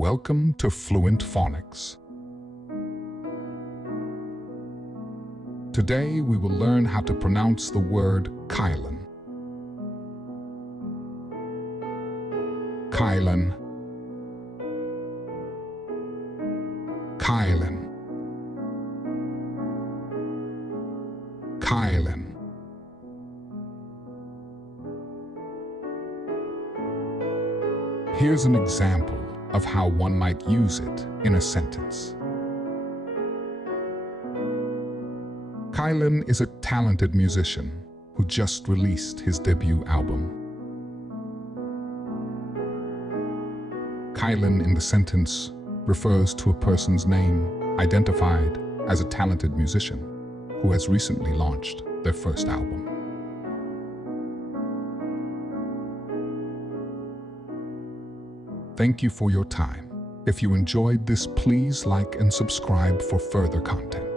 Welcome to Fluent Phonics. Today we will learn how to pronounce the word Kylan. Kylan. Kylan. Kylan. Here's an example of how one might use it in a sentence. Kylan is a talented musician who just released his debut album. Kylan in the sentence refers to a person's name identified as a talented musician who has recently launched their first album. Thank you for your time. If you enjoyed this, please like and subscribe for further content.